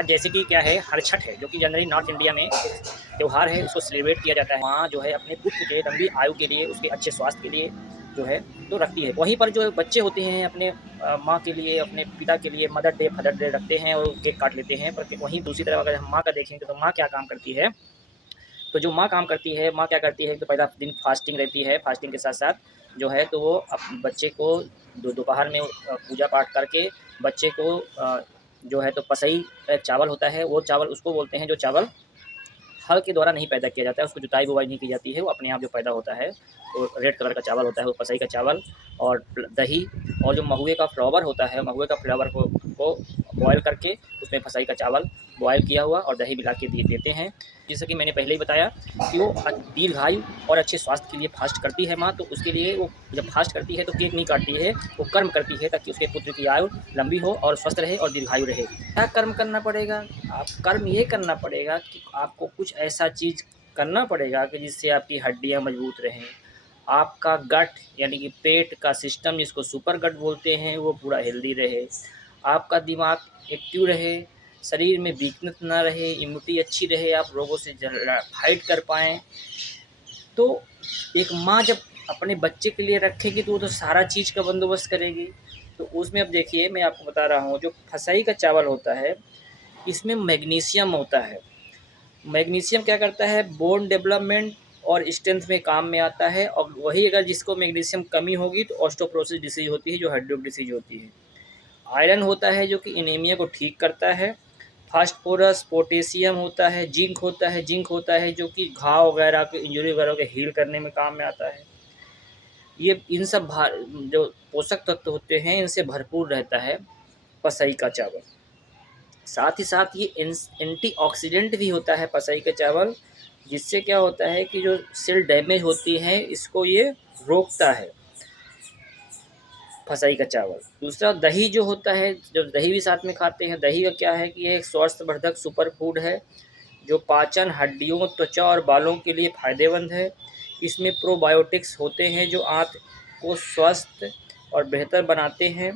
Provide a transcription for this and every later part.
आज जैसे कि क्या है, हरछठ है जो कि जनरली नॉर्थ इंडिया में त्यौहार है, उसको सेलिब्रेट किया जाता है। माँ जो है अपने पुत्र के लंबी आयु के लिए, उसके अच्छे स्वास्थ्य के लिए जो है तो रखती है। वहीं पर जो बच्चे होते हैं अपने माँ के लिए, अपने पिता के लिए मदर डे, फादर डे रखते हैं और केक काट लेते हैं। पर वहीं दूसरी तरफ अगर हम माँ का देखेंगे तो माँ क्या काम करती है, तो जो माँ काम करती है, माँ क्या करती है, तो पहला दिन फास्टिंग रहती है। फास्टिंग के साथ-साथ जो है तो वो बच्चे को दोपहर में पूजा पाठ करके बच्चे को जो है तो पसई चावल होता है, वो चावल उसको बोलते हैं जो चावल हल के द्वारा नहीं पैदा किया जाता है, उसको जुताई-बुवाई नहीं की जाती है, वो अपने आप जो पैदा होता है, वो रेड कलर का चावल होता है, वो पसई का चावल और दही और जो महुए का फ्लावर होता है, महुए का फ्लावर को बॉयल करके उसमें फसई का चावल बॉयल किया हुआ और दही मिला के देते हैं। जैसा कि मैंने पहले ही बताया कि वो दीर्घायु और अच्छे स्वास्थ्य के लिए फास्ट करती है माँ, तो उसके लिए वो जब फास्ट करती है तो केक नहीं काटती है, वो कर्म करती है ताकि उसके पुत्र की आयु लंबी हो और स्वस्थ रहे और दीर्घायु रहे। क्या कर्म करना पड़ेगा? आप कर्म ये करना पड़ेगा कि आपको कुछ ऐसा चीज़ करना पड़ेगा कि जिससे आपकी हड्डियाँ मजबूत रहें, आपका गट यानी कि पेट का सिस्टम जिसको सुपर गट बोलते हैं वो पूरा हेल्दी रहे, आपका दिमाग एक्टिव रहे, शरीर में वीकनेस ना रहे, इम्यूनिटी अच्छी रहे, आप रोगों से फाइट कर पाएँ। तो एक माँ जब अपने बच्चे के लिए रखेगी तो वो तो सारा चीज़ का बंदोबस्त करेगी। तो उसमें अब देखिए मैं आपको बता रहा हूँ, जो फसई का चावल होता है इसमें मैग्नीशियम होता है। मैग्नीशियम क्या करता है, बोन डेवलपमेंट और स्ट्रेंथ में काम में आता है। और वही अगर जिसको मैग्नीशियम कमी होगी तो ऑस्टियोपोरोसिस डिसीज होती है, जो हड्डियों की डिसीज होती है। आयरन होता है जो कि एनीमिया को ठीक करता है। फास्फोरस, पोटेशियम होता है, जिंक होता है जो कि घाव वगैरह के, इंजरी वगैरह के हील करने में काम में आता है। ये इन सब जो पोषक तत्व होते हैं इनसे भरपूर रहता है पसई का चावल। साथ ही साथ ये एंटीऑक्सीडेंट भी होता है पसई का चावल, जिससे क्या होता है कि जो सेल डैमेज होती है इसको ये रोकता है फसई का चावल। दूसरा दही जो होता है, जब दही भी साथ में खाते हैं, दही का क्या है कि ये एक स्वास्थ्यवर्धक सुपर फूड है जो पाचन, हड्डियों, त्वचा और बालों के लिए फ़ायदेमंद है। इसमें प्रोबायोटिक्स होते हैं जो आँत को स्वस्थ और बेहतर बनाते हैं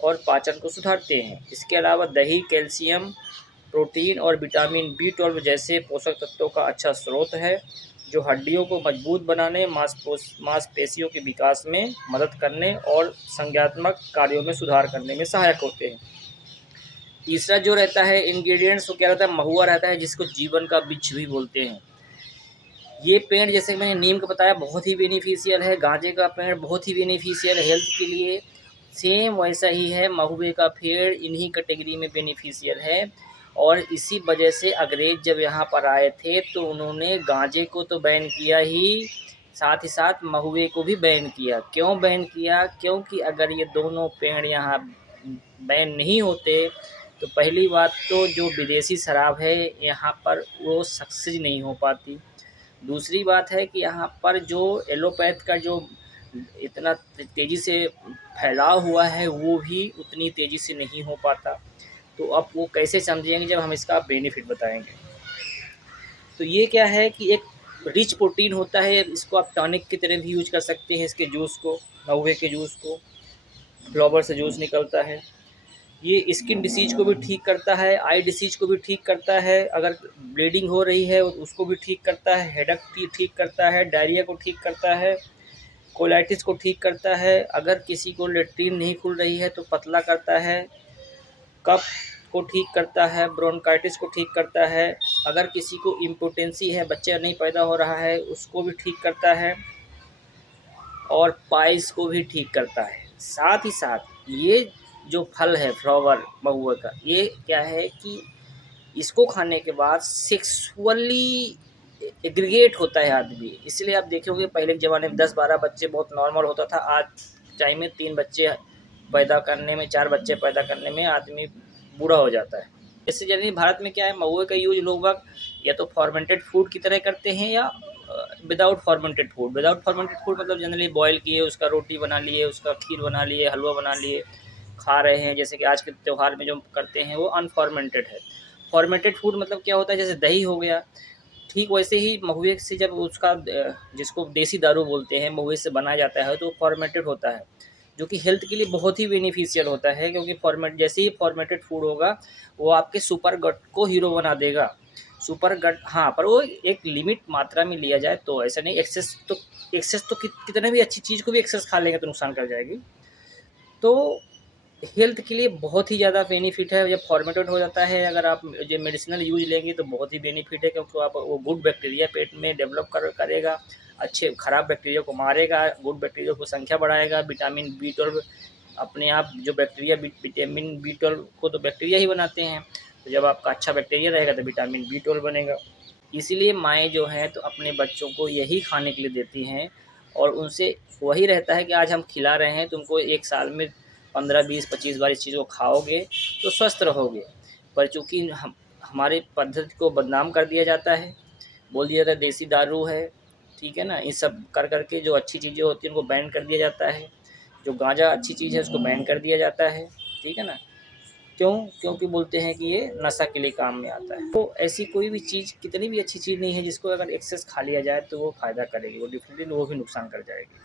और पाचन को सुधारते हैं। इसके अलावा दही कैल्शियम, प्रोटीन और विटामिन बी 12 जैसे पोषक तत्वों का अच्छा स्रोत है जो हड्डियों को मजबूत बनाने, मांसपेशियों के विकास में मदद करने और संज्ञानात्मक कार्यों में सुधार करने में सहायक होते हैं। तीसरा जो रहता है इंग्रेडिएंट्स, वो क्या रहता है, महुआ रहता है जिसको जीवन का वृक्ष भी बोलते हैं। ये पेड़ जैसे मैंने नीम का बताया बहुत ही बेनिफिशियल है, गांजे का पेड़ बहुत ही बेनिफिशियल है हेल्थ के लिए, सेम वैसा ही है महुए का पेड़ इन्हीं कैटेगरी में बेनिफिशियल है। और इसी वजह से अंग्रेज जब यहाँ पर आए थे तो उन्होंने गांजे को तो बैन किया ही, साथ ही साथ महुए को भी बैन किया। क्यों बैन किया? क्योंकि अगर ये दोनों पेड़ यहाँ बैन नहीं होते तो पहली बात तो जो विदेशी शराब है यहाँ पर वो सक्सेस नहीं हो पाती। दूसरी बात है कि यहाँ पर जो एलोपैथ का जो इतना तेज़ी से फैलाव हुआ है वो भी उतनी तेज़ी से नहीं हो पाता। तो अब वो कैसे समझेंगे जब हम इसका बेनिफिट बताएंगे। तो ये क्या है कि एक रिच प्रोटीन होता है, इसको आप टॉनिक की तरह भी यूज कर सकते हैं। इसके जूस को, महुए के जूस को, फ्लावर से जूस निकलता है, ये स्किन डिसीज को भी ठीक करता है, आई डिसीज को भी ठीक करता है, अगर ब्लीडिंग हो रही है उसको भी ठीक करता है, हेडेक ठीक करता है, डायरिया को ठीक करता है, कोलाइटिस को ठीक करता है, अगर किसी को लेट्रिन नहीं खुल रही है तो पतला करता है, कफ को ठीक करता है, ब्रोंकाइटिस को ठीक करता है, अगर किसी को इम्पोटेंसी है, बच्चा नहीं पैदा हो रहा है, उसको भी ठीक करता है और पाइल्स को भी ठीक करता है। साथ ही साथ ये जो फल है फ्लावर महुआ का, ये क्या है कि इसको खाने के बाद सेक्सुअली एग्रीगेट होता है आदमी। इसलिए आप देखोगे पहले के ज़माने में 10-12 बच्चे बहुत नॉर्मल होता था, आज टाइम में 3 बच्चे पैदा करने में, 4 बच्चे पैदा करने में आदमी बूढ़ा हो जाता है। इससे जनरली भारत में क्या है, महुए का यूज लोग बाग या तो फॉर्मेंटेड फूड की तरह करते हैं या without fermented food. Without fermented food मतलब जनरली बॉयल किए, उसका रोटी बना लिए, उसका खीर बना लिए, हलवा बना लिए, खा रहे हैं। जैसे कि आज के त्यौहार में जो करते हैं वो अनफॉर्मेंटेड है। फॉर्मेंटेड फूड मतलब क्या होता है, जैसे दही हो गया, ठीक वैसे ही महुए से जब उसका जिसको देसी दारू बोलते हैं महुए से बनाया जाता है तो फॉर्मेटेड होता है। जो कि हेल्थ के लिए बहुत ही बेनिफिशियल होता है, क्योंकि जैसे ही फॉर्मेटेड फूड होगा वो आपके सुपर गट को हीरो बना देगा। सुपर गट, हाँ, पर वो एक लिमिट मात्रा में लिया जाए तो, ऐसा नहीं एक्सेस तो कितने भी अच्छी चीज़ को भी एक्सेस खा लेंगे तो नुकसान कर जाएगी। तो हेल्थ के लिए बहुत ही ज़्यादा बेनिफिट है। जब फॉर्मेटेड हो जाता है, अगर आप जो मेडिसिनल यूज लेंगे तो बहुत ही बेनिफिट है, क्योंकि आप वो गुड बैक्टीरिया पेट में डेवलप करेगा, अच्छे खराब बैक्टीरिया को मारेगा, गुड बैक्टीरिया को संख्या बढ़ाएगा। विटामिन B12 अपने आप, जो बैक्टीरिया विटामिन B12 को तो बैक्टीरिया ही बनाते हैं, तो जब आपका अच्छा बैक्टीरिया रहेगा तो विटामिन B12 बनेगा। इसीलिए माएँ जो हैं तो अपने बच्चों को यही खाने के लिए देती हैं, और उनसे वही रहता है कि आज हम खिला रहे हैं, तुमको 1 साल में 15, 20, 25 बार इस चीज़ को खाओगे तो स्वस्थ रहोगे। पर चूँकि हमारे पद्धति को बदनाम कर दिया जाता है, बोल दिया जाता है देसी दारू है, ठीक है ना? ये सब कर के जो अच्छी चीज़ें होती हैं उनको बैन कर दिया जाता है। जो गांजा अच्छी चीज़ है उसको बैन कर दिया जाता है, ठीक है ना? क्यों? क्योंकि बोलते हैं कि ये नशा के लिए काम में आता है। तो ऐसी कोई भी चीज़, कितनी भी अच्छी चीज़ नहीं है जिसको अगर एक्सेस खा लिया जाए तो वो फ़ायदा करेगी, वो डेफ़िनेटली वो भी नुकसान कर जाएगी।